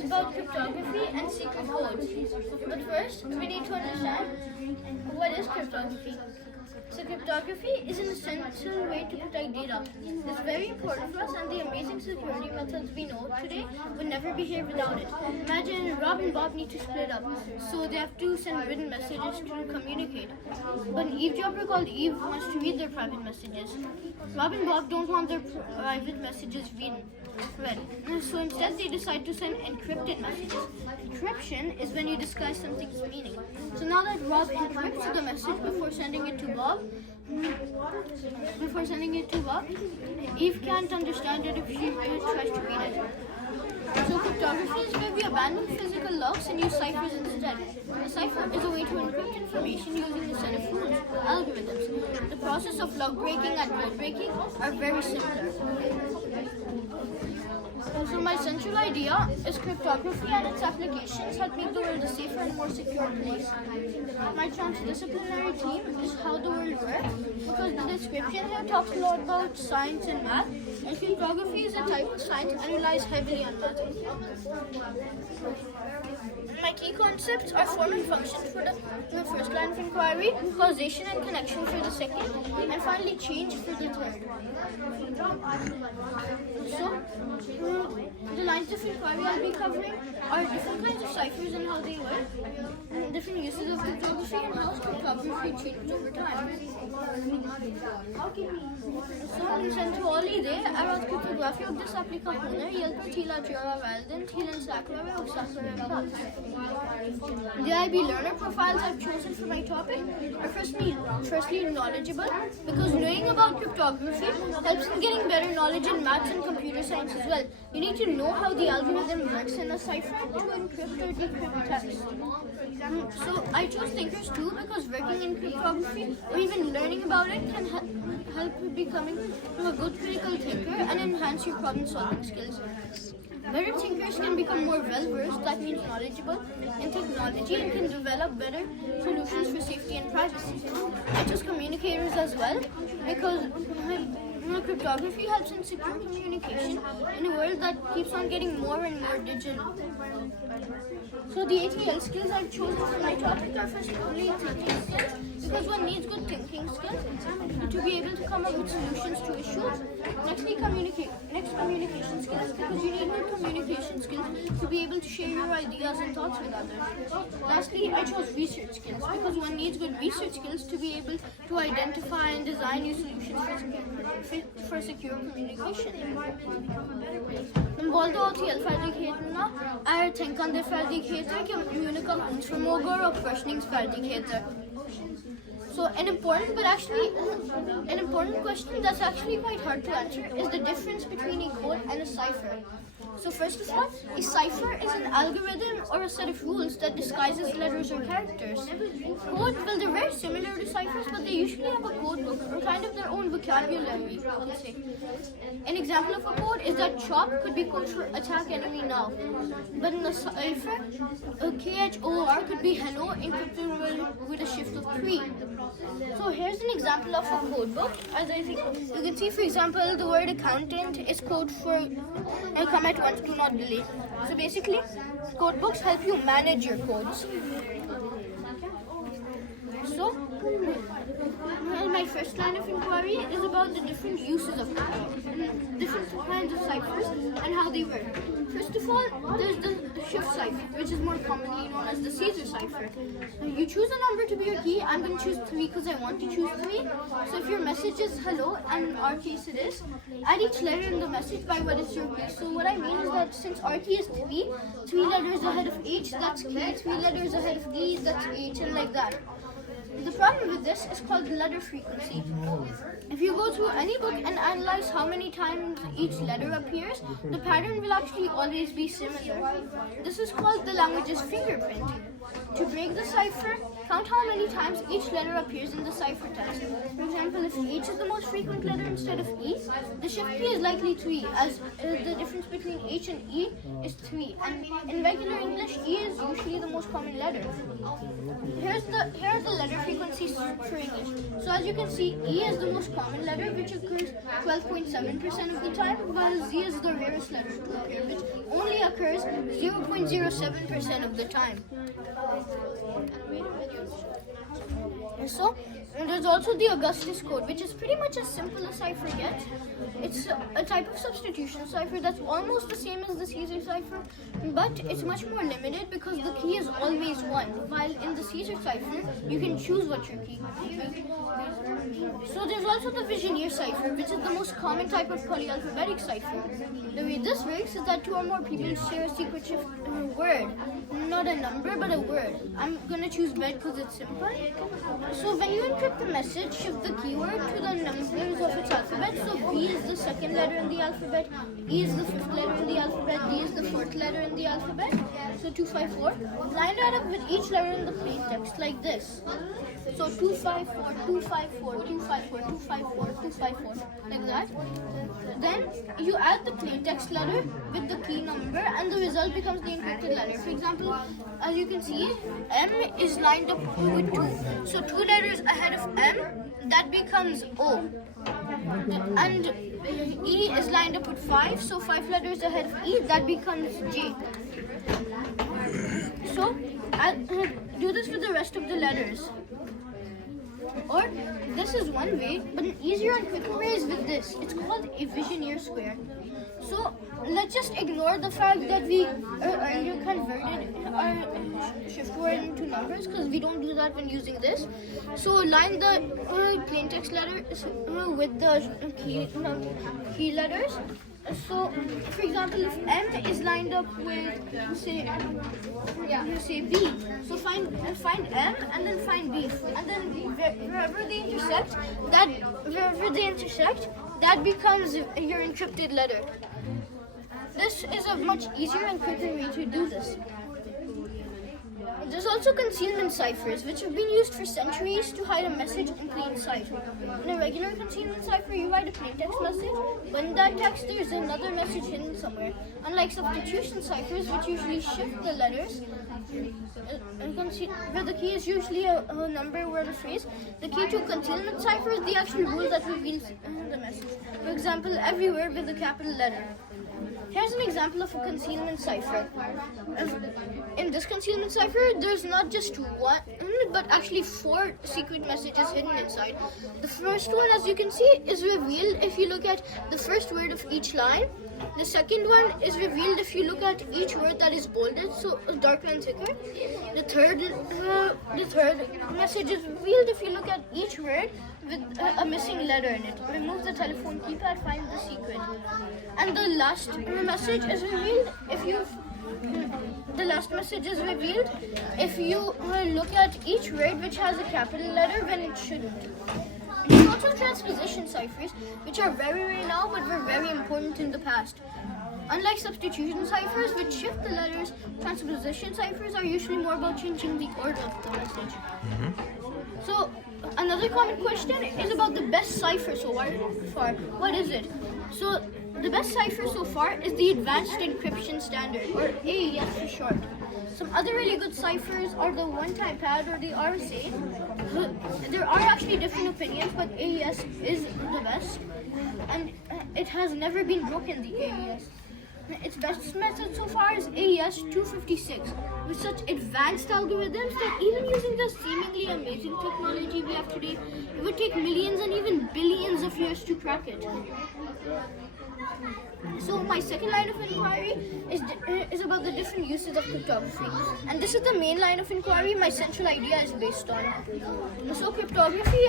is about cryptography and secret codes. But first, we need to understand what is cryptography. So cryptography is an essential way to protect data. It's very important for us, and the amazing security methods we know today would never be here without it. Imagine Rob and Bob need to split up, so they have to send written messages to communicate. But an eavesdropper called Eve wants to read their private messages. Rob and Bob don't want their private messages read. So instead they decide to send encrypted messages. Encryption is when you disguise something's meaning. So now that Rob encrypts the message before sending it to Bob, Eve can't understand it if she tries to read it. So cryptography is where we abandon physical locks and use ciphers instead. A cipher is a way to encrypt information using a set of rules, algorithms. The process of lock breaking and code breaking are very similar. So my central idea is cryptography and its applications help make the world a safer and more secure place. My transdisciplinary theme is how the world works, because the description here talks a lot about science and math, and cryptography is a type of science and relies heavily on math. My key concepts are form and function for the first line of inquiry, causation and connection for the second, and finally change for the third. So, the lines of inquiry I'll be covering are different kinds of ciphers and how they work, and different uses of cryptography and how cryptography changes over time. Så centrala det är att kryptografi och dess applikationer hjälper till att göra världen till en säkrare och säkrare plats. The IB learner profiles I've chosen for my topic are firstly knowledgeable, because knowing about cryptography helps in getting better knowledge in maths and computer science as well. You need to know how the algorithm works in a cipher to encrypt or decrypt text. So I chose thinkers too, because working in cryptography or even learning about it can help you becoming a good critical thinker and enhance your problem solving skills. Better thinkers can become more well-versed, that means knowledgeable, in technology and can develop better solutions for safety and privacy. I chose communicators as well, because cryptography helps in secure communication in a world that keeps on getting more and more digital. So the ATL skills I've chosen for my topic are firstly thinking skills, because one needs good thinking skills to be able to come up with solutions to issues. Next communication skills, because you need good communication skills to be able to share your ideas and thoughts with others. Lastly, I chose research skills, because one needs good research skills to be able to identify and design new solutions for secure communication. De valde ATL-färdigheterna är tänkandefärdigheter, kommunikationsförmågor och forskningsfärdigheter. So an important question that's actually quite hard to answer is the difference between a code and a cipher. So first of all, a cipher is an algorithm or a set of rules that disguises letters or characters. Code, well, they're very similar to ciphers, but they usually have a code book or kind of their own vocabulary, you can say. An example of a code is that chop could be code for attack enemy now. But in a cipher, a KHOR could be hello encrypted with a shift of 3. So here's an example of a code book. As I think you can see, for example, the word accountant is code for and come at once, do not delay. So basically, code books help you manage your codes. So, my first line of inquiry is about the different uses of code, different kinds of ciphers and how they work. First of all, there's the shift cipher, which is more commonly known as the Caesar cipher. You choose a number to be your key. I'm going to choose 3 because I want to choose 3. So if your message is hello, and in our case it is, add each letter in the message by what is your key. So what I mean is that since our key is 3 letters ahead of H, that's key, 3 letters ahead of D, that's H, and like that. The problem with this is called letter frequency. If you go through any book and analyze how many times each letter appears, the pattern will actually always be similar. This is called the language's fingerprint. To break the cipher, count how many times each letter appears in the cipher text. For example, if H is the most frequent letter instead of E, the shift key is likely 3, as the difference between H and E is 3. And in regular English, E is usually the most common letter. Here are the letter frequency string is. So as you can see, E is the most common letter, which occurs 12.7% of the time, while Z is the rarest letter to appear, which only occurs 0.07% of the time. So there's also the Augustus code, which is pretty much as simple as cipher gets. It's a type of substitution cipher that's almost the same as the Caesar cipher, but it's much more limited because the key is always 1, while in the Caesar cipher, you can choose what your key is. So there's also the Vigenère cipher, which is the most common type of polyalphabetic cipher. The way this works is that 2 or more people share a secret shift word, not a number, but a word. I'm gonna choose red because it's simple. So when you encrypt the message, shift the keyword to the numbers of its alphabet. So B is the second letter in the alphabet, E is the 5th letter in the alphabet, D is the 4th letter in the alphabet. So 254. Line that up with each letter in the plain text like this. So 254, 254, 254, 254, 254, like that. Then you add the plain text letter with the key number, and the result becomes the encrypted letter. For example, as you can see, M is lined up with 2. So 2 letters ahead of M, that becomes O. And E is lined up with 5, so 5 letters ahead of E, that becomes J. So do this with the rest of the letters. Or this is one way, but an easier and quicker way is with this. It's called a Vigenère square. So let's just ignore the fact that we earlier converted our shift word into numbers, because we don't do that when using this. So line the plain text letters with the key letters. So, for example, if M is lined up with, say B, so find M and then find B, and then wherever they intersect, that becomes your encrypted letter. This is a much easier and quicker way to do this. There's also concealment ciphers, which have been used for centuries to hide a message in plain sight. In a regular concealment cipher, you write a plain text message, but in that text there's another message hidden somewhere. Unlike substitution ciphers, which usually shift the letters, where the key is usually a number, word, or phrase, the key to concealment cipher is the actual rule that reveals the message. For example, every word with a capital letter. Here's an example of a concealment cipher. In this concealment cipher, there's not just one, but actually 4 secret messages hidden inside. The first one, as you can see, is revealed if you look at the first word of each line. The second one is revealed if you look at each word that is bolded, so darker and thicker. The third message is revealed if you look at each word with a missing letter in it. Remove the telephone keypad, find the secret. And the last message is revealed if you look at each word which has a capital letter when it shouldn't. There's also transposition ciphers, which are very rare now but were very important in the past. Unlike substitution ciphers, which shift the letters, transposition ciphers are usually more about changing the order of the message. So, another common question is about the best cipher so far. What is it? So, the best cipher so far is the Advanced Encryption Standard, or AES for short. Some other really good ciphers are the one-time pad or the RSA. There are actually different opinions, but AES is the best, and it has never been broken, the AES. Its best method so far is AES 256, with such advanced algorithms that even using the seemingly amazing technology we have today, it would take millions and even billions of years to crack it. So my second line of inquiry is about the different uses of cryptography, and this is the main line of inquiry my central idea is based on. So cryptography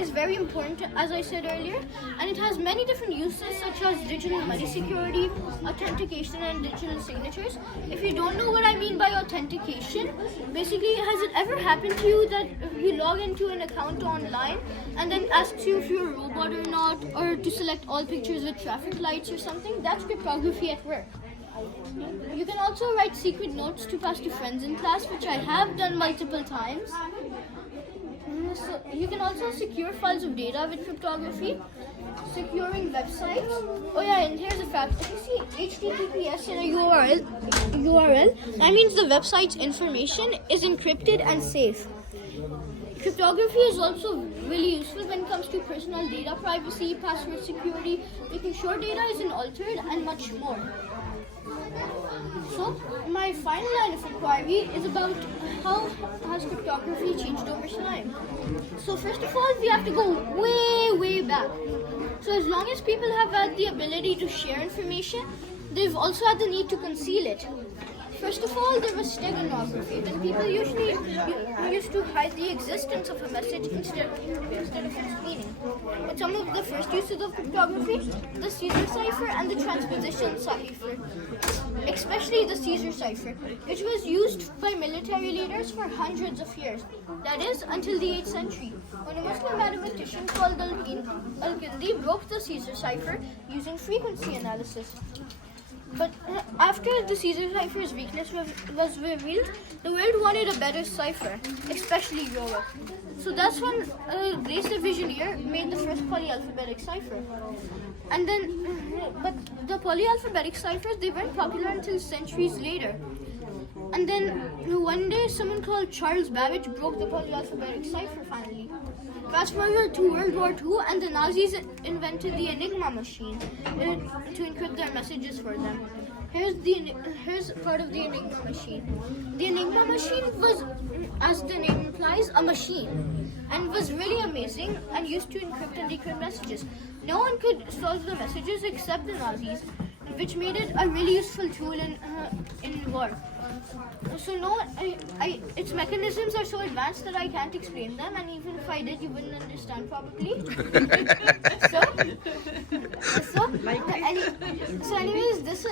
is very important, as I said earlier, and it has many different uses such as digital money security, authentication, and digital signatures. If you don't know what I mean by authentication, basically, has it ever happened to you that you log into an account online and then asks you if you're a robot or not, or to select all pictures with traffic lights or something? That's cryptography at work. You can also write secret notes to pass to friends in class, which I have done multiple times. So you can also secure files of data with cryptography, securing websites. Oh yeah, and here's a fact. If you see HTTPS in a URL, that means the website's information is encrypted and safe. Cryptography is also really useful when it comes to personal data privacy, password security, making sure data isn't altered, and much more. So, my final line of inquiry is about how has cryptography changed over time. So first of all, we have to go way back. So as long as people have had the ability to share information, they've also had the need to conceal it. First of all, there was steganography, when people usually used to hide the existence of a message instead of its meaning. But some of the first uses of cryptography, the Caesar cipher and the transposition cipher, especially the Caesar cipher, which was used by military leaders for hundreds of years. That is, until the 8th century, when a Muslim mathematician called Al-Kindi broke the Caesar cipher using frequency analysis. But after the Caesar cipher's weakness was revealed, the world wanted a better cipher, especially Europe. So that's when Grace the Vizier made the first polyalphabetic cipher. And then, but the polyalphabetic ciphers, they weren't popular until centuries later. And then one day, someone called Charles Babbage broke the polyalphabetic cipher finally. Fast forward to World War II, and the Nazis invented the Enigma machine to encrypt their messages for them. Here's part of the Enigma machine. The Enigma machine was, as the name implies, a machine, and was really amazing and used to encrypt and decrypt messages. No one could solve the messages except the Nazis, which made it a really useful tool in war. So its mechanisms are so advanced that I can't explain them, and even if I did, you wouldn't understand probably. Anyways, this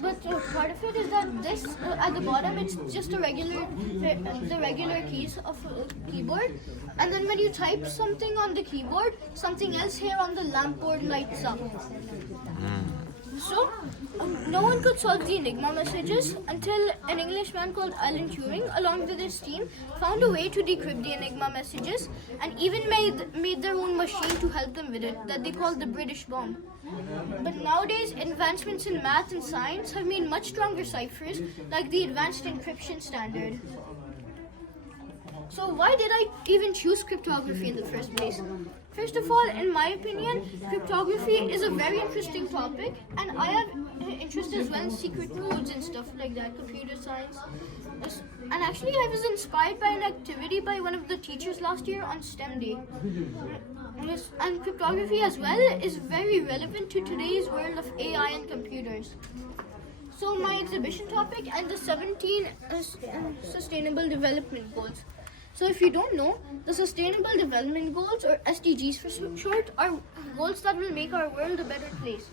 but part of it is that this at the bottom, it's just the regular keys of a keyboard, and then when you type something on the keyboard, something else here on the lamp board lights up. So, no one could solve the Enigma messages until an Englishman called Alan Turing, along with his team, found a way to decrypt the Enigma messages, and even made their own machine to help them with it, that they called the British bomb. But nowadays, advancements in math and science have made much stronger ciphers, like the Advanced Encryption Standard. So why did I even choose cryptography in the first place? First of all, in my opinion, cryptography is a very interesting topic, and I have interest as well in secret codes and stuff like that, computer science. And actually, I was inspired by an activity by one of the teachers last year on STEM Day. And cryptography as well is very relevant to today's world of AI and computers. So my exhibition topic and the 17 Sustainable Development Goals. So if you don't know, the Sustainable Development Goals, or SDGs for short, are goals that will make our world a better place.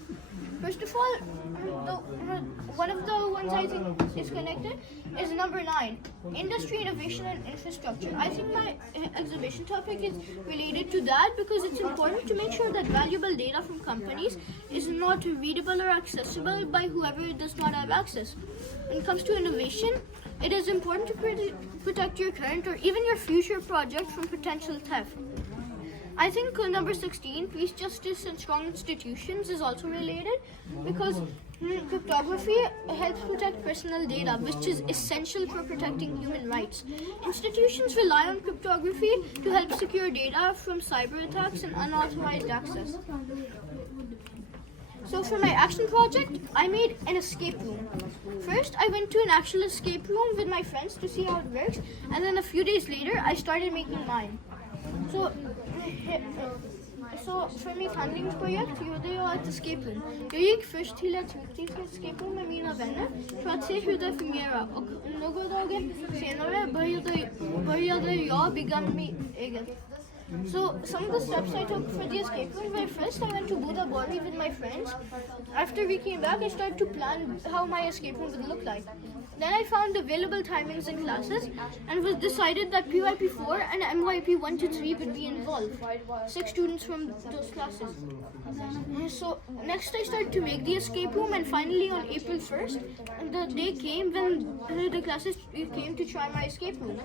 First of all, one of the ones I think is connected is number 9, Industry, Innovation and Infrastructure. I think my exhibition topic is related to that because it's important to make sure that valuable data from companies is not readable or accessible by whoever does not have access. When it comes to innovation, it is important to protect your current or even your future project from potential theft. I think number 16, peace, justice, and strong institutions is also related because cryptography helps protect personal data, which is essential for protecting human rights. Institutions rely on cryptography to help secure data from cyber attacks and unauthorized access. So for my action project, I made an escape room. First, I went to an actual escape room with my friends to see how it works, and then a few days later, I started making mine. Så för mitt handlingsprojekt gjorde jag ett escape room. Jag gick först till ett riktigt escape room med mina vänner för att se hur det fungerar, och några dagar senare började jag bygga mitt eget. So some of the steps I took for the escape room were: first I went to Buddha Bori with my friends. After we came back, I started to plan how my escape room would look like. Then I found available timings in classes and was decided that PYP4 and MYP 1 to 3 would be involved. 6 students from those classes. So next I started to make the escape room, and finally on April 1st, the day came when the classes came to try my escape room.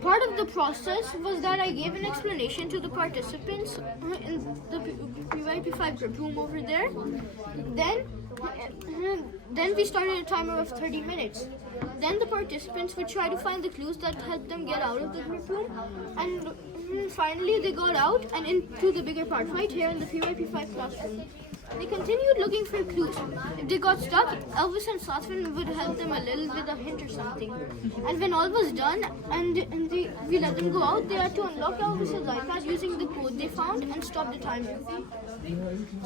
Part of the process was that I gave an explanation to the participants in the PYP5 group room over there. Then Then we started a timer of 30 minutes. Then the participants would try to find the clues that helped them get out of the grip room. And finally they got out and into the bigger part right here in the PYP5 classroom. They continued looking for clues. If they got stuck, Elvis and Satvin would help them a little with a hint or something. And when all was done and we let them go out, they had to unlock Elvis's iPad using the code they found and stop the timer.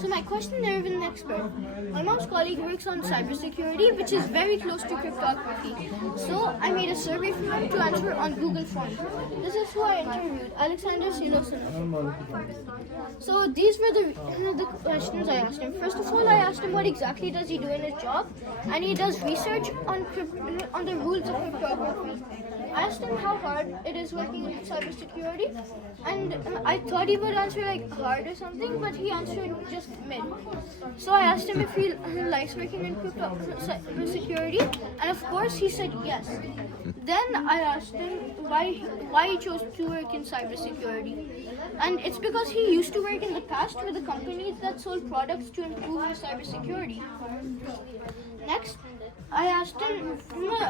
So my question there with an expert. My mom's colleague works on cybersecurity, which is very close to cryptography. So I made a survey for him to answer on Google Forms. This is who I interviewed, Alexander Silosinov. So these were the questions I asked him. First of all, I asked him what exactly does he do in his job, and he does research on the rules of cryptography. I asked him how hard it is working in cybersecurity, and I thought he would answer like hard or something, but he answered just mid. So I asked him if he likes working in cybersecurity, and of course he said yes. Then I asked him why he chose to work in cybersecurity, and it's because he used to work in the past with the companies that sold products to improve the cybersecurity. Next, I asked him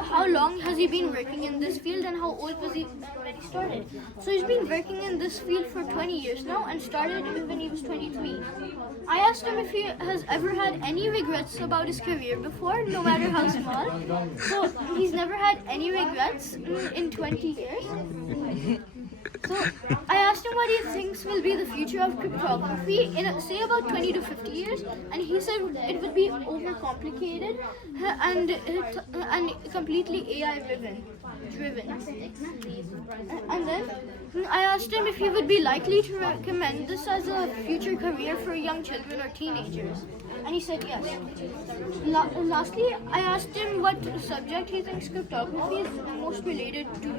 how long has he been working in this field and how old was he when he started. So he's been working in this field for 20 years now and started when he was 23. I asked him if he has ever had any regrets about his career before, no matter how small. So he's never had any regrets in 20 years. So I asked him what he thinks will be the future of cryptography in say about 20 to 50 years, and he said it would be overcomplicated and completely AI driven. And then I asked him if he would be likely to recommend this as a future career for young children or teenagers, and he said yes. Lastly, I asked him what subject he thinks cryptography is most related to: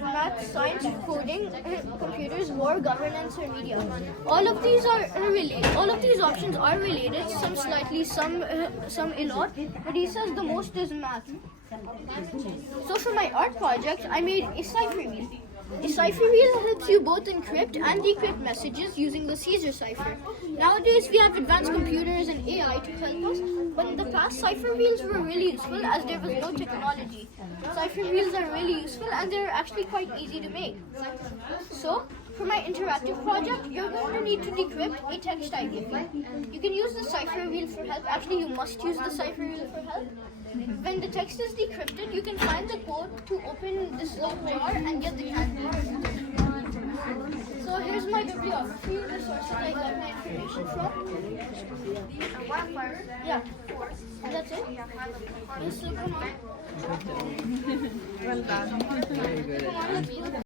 math, science, coding, computers, war, governance, or media. All of these options are related, some slightly, some a lot, but he says the most is math. So for my art project, I made a cipher wheel. A cipher wheel helps you both encrypt and decrypt messages using the Caesar cipher. Nowadays, we have advanced computers and AI to help us, but in the past, cipher wheels were really useful as there was no technology. Cipher wheels are really useful and they're actually quite easy to make. So, for my interactive project, you're going to need to decrypt a text identity. You can use the cipher wheel for help. Actually, you must use the cipher wheel for help. When the text is decrypted, you can find the code to open this little jar and get the candy. So here's my bibliography, the sources I got my information from. Yeah, and that's it. Yes, so come on. Well done. Come on, let's